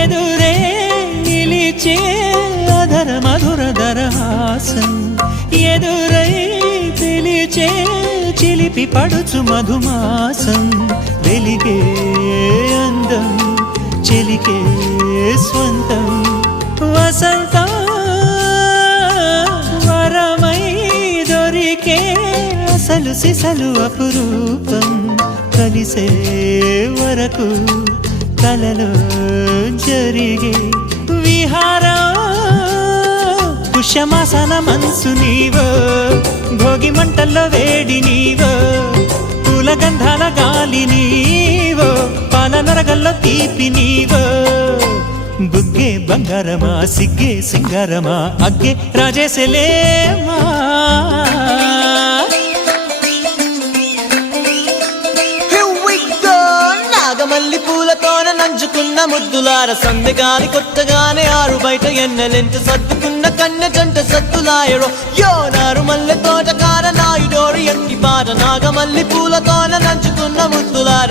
ఎదురే నిలిచే అధర మధుర దరహాసం ఎదురై పిలిచే చిలిపి పడుచు మధుమాసం వెలిగే అందం చెలికే స్వంతం వసంతం వరమై దొరికే అసలు సిసలు అపురూపం కలిసే వరకు కలలో జరిగే విహారం పుష్యమాసన మనసు నీవో భోగి మంటల్లో వేడి నీవో పూల గంధాల గాలి నీవో పాల నరగల్లో తీపి నీవో బుగ్గే బంగారమా సిగ్గే సింగారమా అగ్గే రాజేసలేమా మల్లి పూలతోన నంచుకున్న ముద్దులార సందెగాని కొత్తగానే ఆరు బయట ఎన్నెలెంట సర్దుకున్న కన్నె జంట సత్తులాయరో యో నారు మల్లె తోట కార నాయుడోరు ఎట్టి పాట నాగమల్లి పూలతోన నంచుకున్న ముద్దులార